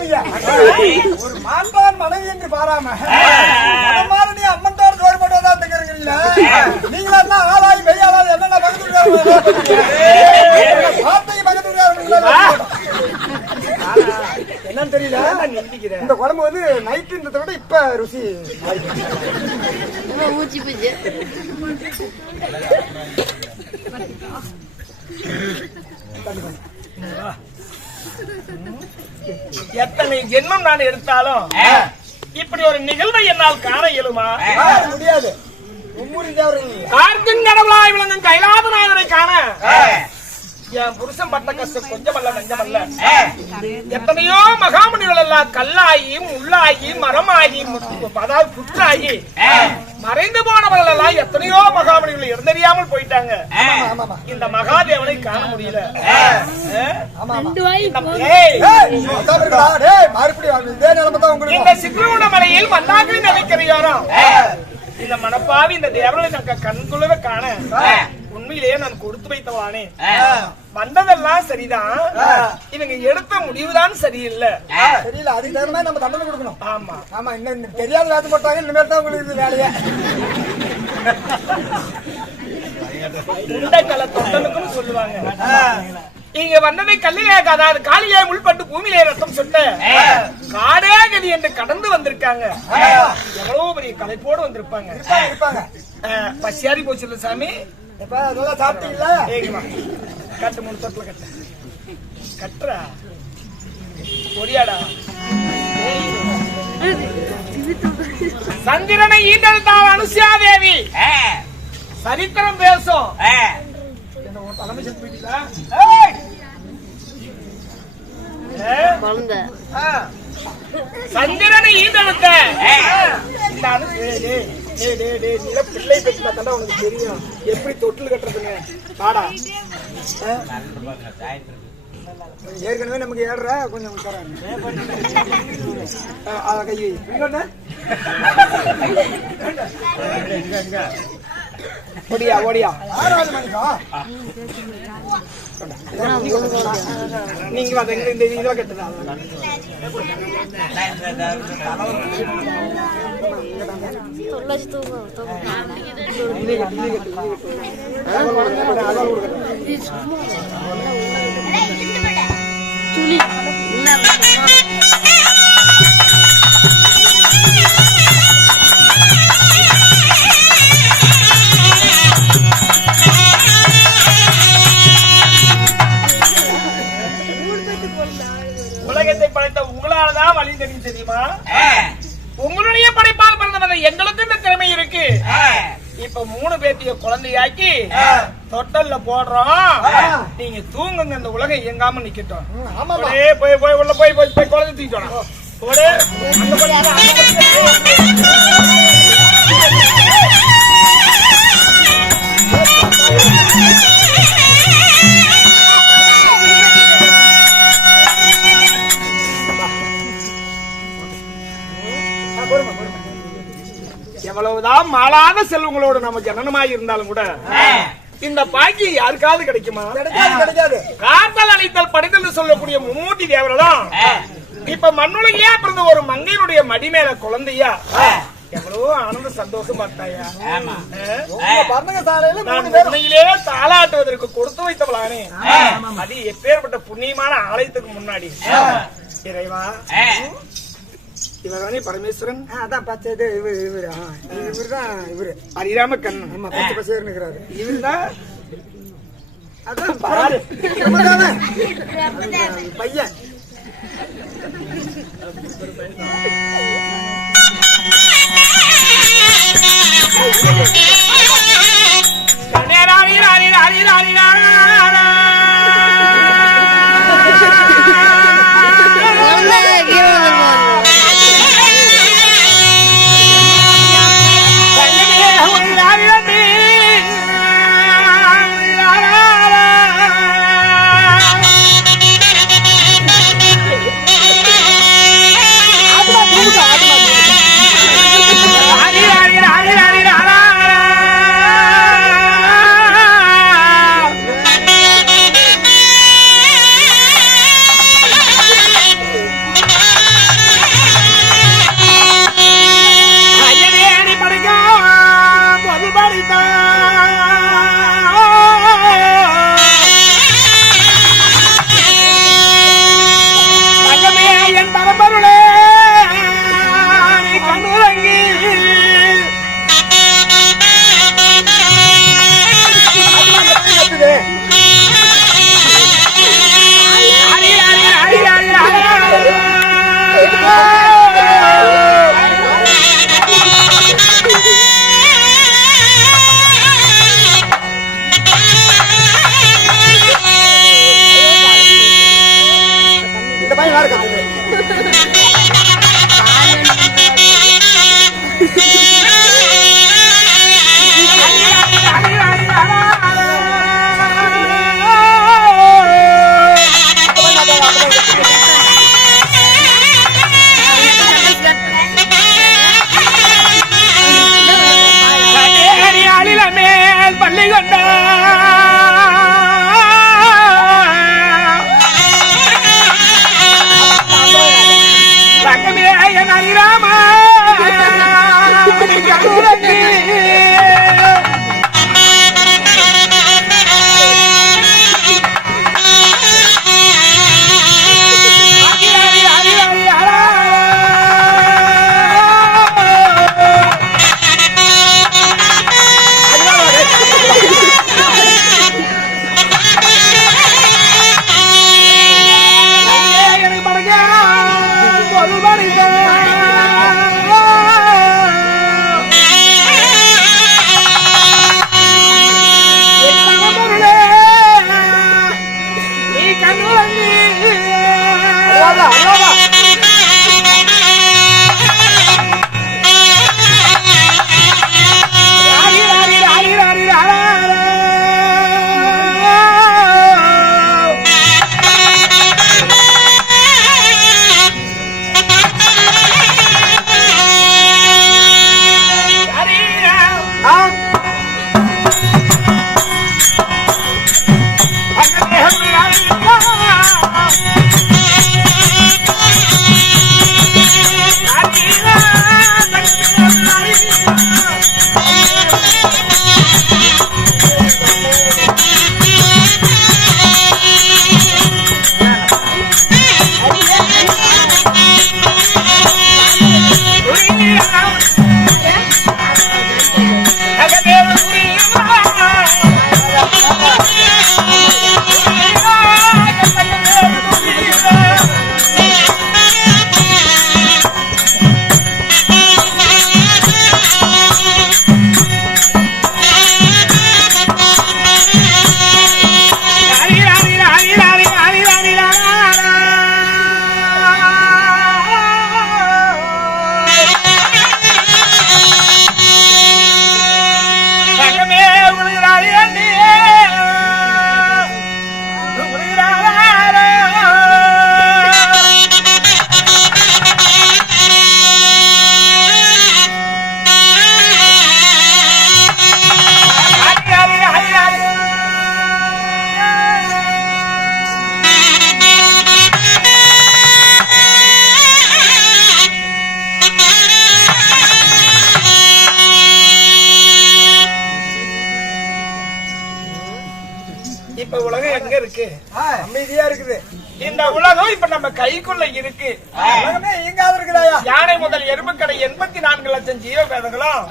ஒரு மாண்பான் மனைவி என்று பாராம நீ அம்மன் தோறு சோறு போட்டு வந்தா திங்கிறீங்களா? நீங்களா ஆளாய் பெய்யாளாய் என்னென்ன பக்கத்து வார்த்தைக்கு பக்கத்து என்னன்னு தெரியல. இந்த குழம்பு வந்து நைட்டு இருந்ததை விட இப்ப ருசி. ஊச்சி பூச்சி எத்தனை ஜென்மம் நான் எடுத்தாலும் இப்படி ஒரு நிகழ்வை என்னால் காண இயலுமா? முடியாது. கார்த்தின் கடவுளாய் விளங்கும் கைலாசநாதனை காண. என் புருஷன் பட்ட கஷ்டம் கொஞ்சமல்ல நஞ்சமல்ல. எத்தனையோ மகாமணிகள் எல்லாம் கல்லாகி முள்ளாகி மரமாகி அதாவது புற்றாகி மறைந்து போனவர்கள் எல்லாம் எத்தனையோ மகாமணிகள் இருந்தறியாமல் போயிட்டாங்க. இந்த மகாதேவனை காண முடியல. இந்த சித்ரகுண்ட மலையில் மன்னாகிரி நினைக்கிறையாராம் இந்த மனப்பாவி இந்த தேவர்களை நாங்க கண்குளிர காண. உண்மையிலேயே நான் கொடுத்து வைத்தவானே. வந்ததெல்லாம் சரிதான். இவங்க எடுத்த முடிவுதான் சரியில்லை. தெரியல அதுக்கு தகுந்த மாதிரி நம்ம தண்டனை கொடுக்கணும். ஆமா. ஆமா இன்னும் தெரியாத வேத்து போட்டாங்க இனிமேல் தான் உங்களுக்கு வேலையே? உண்டைக்கல தொண்டனுக்கும் சொல்லுவாங்க. இங்க வந்ததை கல்லிலே அதாவது காலிலே முள்பட்டு பூமியிலே ரத்தம் சுட்ட. காடே கதி என்று கடந்து வந்திருக்காங்க. எவ்வளவு பெரிய கலைப்போடு வந்திருப்பாங்க. இருப்பாங்க, பசியாரி போச்சு இல்ல சாமி? இப்ப அதெல்லாம் சாப்பிட்டீங்களா? கட்டு மூணு தொட்டில் கட்டு. கட்டுறா. ஒடியாடா சந்திரனை ஈண்டெடுத்தாள் அனுசியா தேவி சரித்திரம் பேசும். தலைமை செத்து போயிட்டீங்களா? சந்திரனை ஈண்டெடுத்த இந்த அனு டேய், டேய், டேய், டேய், டேய், நீல பிள்ளை பெற்று பார்த்தா உனக்கு தெரியும். எப்படி தொட்டில் கட்டுறதுன்னு பாடா ஏற்கனவே நமக்கு ஏடுற கொஞ்சம் உட்காராங்க அத கை வை. இன்னொன்னு ஓடியா ஓடியா. ஆறாவது மணிக்கா? நீங்க வந்து இந்த இதுவா கட்டுதா தொள்ளாச்சு குழந்தையாக்கி தொட்டல்ல போடுறோம். நீங்க தூங்குங்க இந்த உலகம் இயங்காம நிக்கட்டும். போய் போய் உள்ள போய் போய் போய் குழந்தை தூக்கிட்டு வாடா. போடு. அங்க போய் எவ்வளவுதான் மாளாத செல்வங்களோடு நம்ம ஜனனமாய் இருந்தாலும் கூட இந்த பாக்கியம் யாருக்காவது கிடைக்குமா? கிடைக்காது கிடைக்காது. காத்தல் அழைத்தல் படித்தல் சொல்லக்கூடிய மும்மூர்த்தி தேவரெல்லாம் இப்ப மண்ணுலகிலே பிறந்த ஒரு மங்கையினுடைய மடி மேல குழந்தையா எவ்வளவு ஆனந்த சந்தோஷம் பேரும். உண்மையிலே தாளாட்டுவதற்கு கொடுத்து வைத்தவளானே. அது எப்பேற்பட்ட புண்ணியமான ஆலயத்துக்கு முன்னாடி. இறைவா இவர்தானே பரமேஸ்வரன். ஆ, அதான் பச்சை இது இவரு இவரு. ஆ, இவரு தான் இவரு. அரிராம கண்ணன் ஆமா பச்சை பசேர்னு இருக்கிறாரு. இவர்தான் அதான் பாரு. பையன். ah, ah, ah. இப்ப உலகம் எங்க இருக்கு? அமைதியா இருக்குது. இந்த உலகம் இப்ப நம்ம கைக்குள்ள இருக்கு. உலகமே இயங்காத இருக்குதாயா யானை முதல் எறும்புக்கடை எண்பத்தி நான்கு லட்சம் ஜீவபேதங்களும்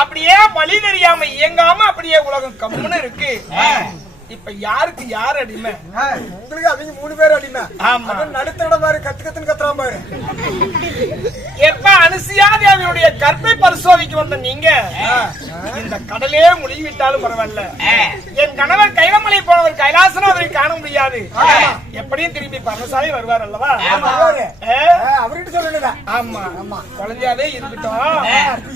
அப்படியே வழி தெரியாம இயங்காம அப்படியே உலகம் கம்முன்னு இருக்கு. இப்ப யாருக்கு யார் அடிமை? உங்களுக்கு அவங்க மூணு பேர் அடிமை. ஆமா. அது நடுத்தர மாதிரி கத்து கத்துன்னு கத்துறான் பாரு. எப்ப அனுசியா தேவியுடைய கற்பை பரிசோதிக்க வந்த நீங்க? இந்த கடலே முழுகிவிட்டாலும் பரவாயில்ல. என் கணவர் கைலமலை போனவர் கைலாசநாதரை காண முடியாது. எப்படியும் திரும்பி பரமசாலை வருவார் அல்லவா? அவர்கிட்ட சொல்லுங்க ஆமா. ஆமா. குழந்தையாவே இருக்கட்டும்.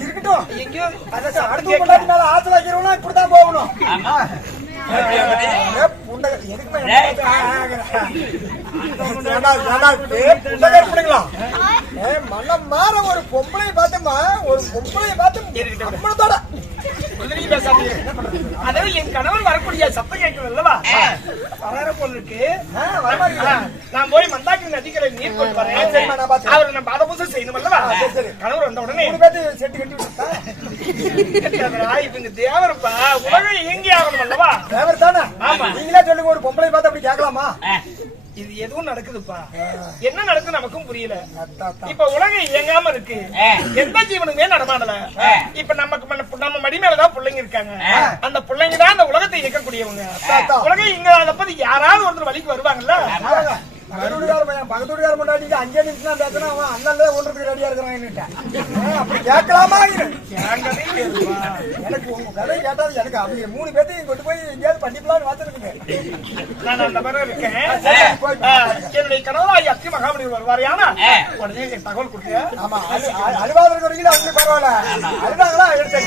இருக்கட்டும். எங்கேயோ அதான் அடுத்த மேல ஆத்து வைக்கிறவனா இப்படிதான் போகணும் மனம் மாற ஒரு பொம்பளை பார்த்துமா ஒரு பொம்பளை பார்த்து இருக்கட்டும். குதிரையும் பேசாதீங்க. அதாவது என் கணவர் வரக்கூடிய சத்தம் கேட்கிறது அல்லவா? வராற போல இருக்கு. ஆ, வரமாட்டீங்க. ஆ, நான் போய் மந்தாக்கி நதிக்கரை நீர் கொண்டு வரேன் பார்த்துக்கிறேன். அவருக்கு நான் பாதபூசம் செய்யணும் அல்லவா. கணவர் வந்த உடனே செட்டு கட்டி இவங்க தேவரப்பா? உலகம் இயங்கி ஆகணும் அல்லவா? டிரைவர் தானே? ஆமா. நீங்களே சொல்லுங்க ஒரு பொம்பளை பார்த்து அப்படி கேட்கலாமா? இது எதுவும் நடக்குதுப்பா. என்ன நடக்குது நமக்கும் புரியல. இப்ப உலகம் இயங்காம இருக்கு. எந்த ஜீவனுமே நடமாடல. இப்ப நமக்கு நம்ம மடி மேலதான் பிள்ளைங்க இருக்காங்க. அந்த பிள்ளைங்க தான் அந்த உலகத்தை இயக்கக்கூடியவங்க. அத்தா. உலகம் பத்தி யாராவது ஒருத்தர் வழிக்கு வருவாங்கல்ல? பகத்தூடுகார பையன் பகத்தூடுகார முன்னாடி அஞ்சே நிமிஷம் நான் பேசுனா அவன் அண்ணன்ல ஒன்றுக்கு ரெடியா இருக்கிறான் என்கிட்ட. அப்படி கேட்கலாமா எனக்கு உங்க கேட்டாது எனக்கு அப்படி மூணு பேர்த்தையும் கொண்டு போய் எங்கேயாவது பண்ணிக்கலாம்னு பார்த்துருக்கீங்க நான் அந்த மாதிரி இருக்கேன். என்னுடைய கணவர் உடனே தகவல் கொடுங்க. ஆமா அழுவாத இருக்கிறீங்க அவங்களுக்கு பரவாயில்ல. அழுதாங்களா? எடுத்து